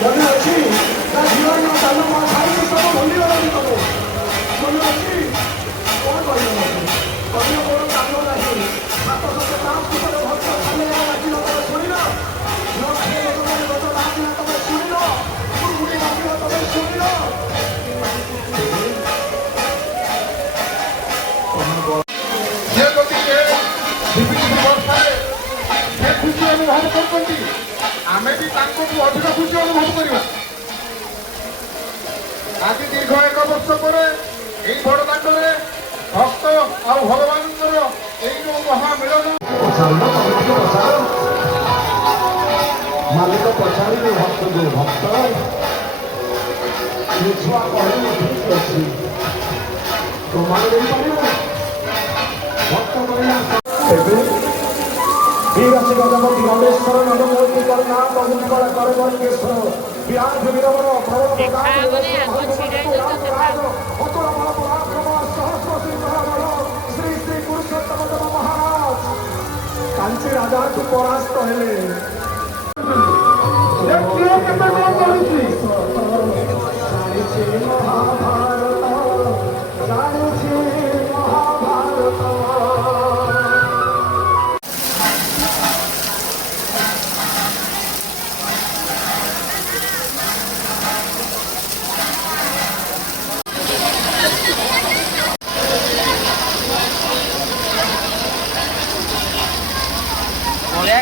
ମନେ ଅଛି ତା ଝିଅ ଚାଲୁ ମା ସାଇକି ସବୁ ଭୁଲିଗଲାଣି ସବୁ ମନେ ଅଛି କଣ କହିବ କନ୍ୟା ମୋର କାମ ନାହିଁ ହାତ ସତେ ତା ଭିତରେ ଭକ୍ତ ଖାଲି ଲାଗିଲ ତମେ ଶୁଣିଲ ଝିଅ ଖାଲି ଲୋକମାନେ ଗତ ଲାଗିଲା ତମେ ଶୁଣିଲ ଗୁଡ଼ି ଲାଗିଲ ତମେ ଶୁଣିଲ যে গতিকে বিভিন্ন ବର୍ଷାରେ ସେ ଖୁସି ଅନୁଭବ କରୁଛନ୍ତି ଆମେ ବି ତାଙ୍କଠୁ ଅଧିକ ଖୁସି ଅନୁଭବ କରିବା। ଆଜି ଦୀର୍ଘ 1 ବର୍ଷ ପରେ ଏହି ବଡ଼ ଦାଣ୍ଡରେ ଭକ୍ତ ଆଉ ଭଗବାନଙ୍କର ଏଇ ଯୋଉ ମହାମିଳନ ମାଲିକ ପଚାରିଲେ ଭକ୍ତକୁ ଭକ୍ତ ଛୁଆ କହିଲେ ଠିକ ଅଛି ତୁମମାନେ ଦେଇପାରିବ ଭକ୍ତ କହିଲା ଏବେ वीरसी गजपति गणेश्वर नंदमूर्ति करुणा बहुबल करगणेश्वर विराट वीरवर प्रबल श्री श्री पुरुषोत्तम महाराज कांची राजा को परास्त हेले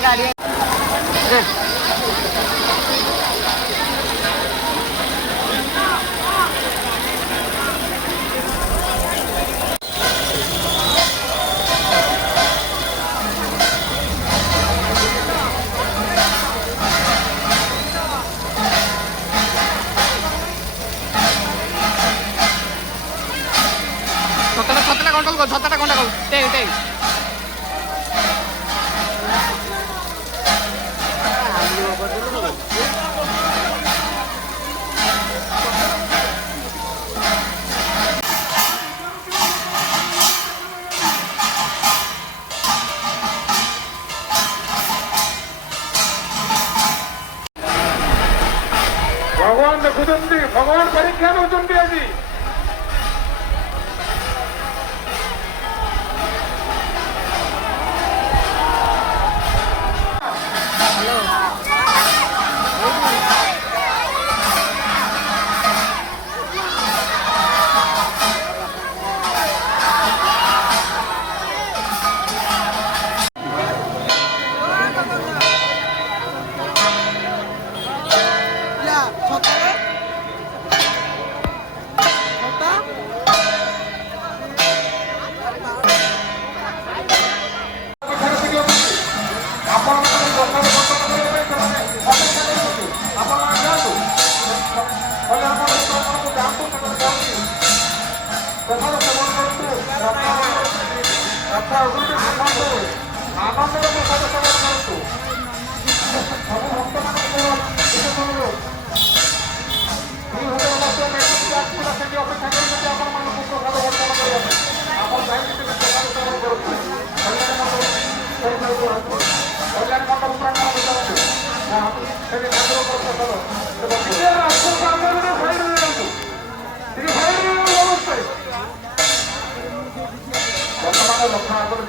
गाड़ी छतटा कंटा कल भगवान देखुंट भगवान परीक्षा नौकरी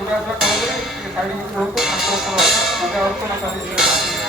आज लक्ष्मण आगे जुड़ा कर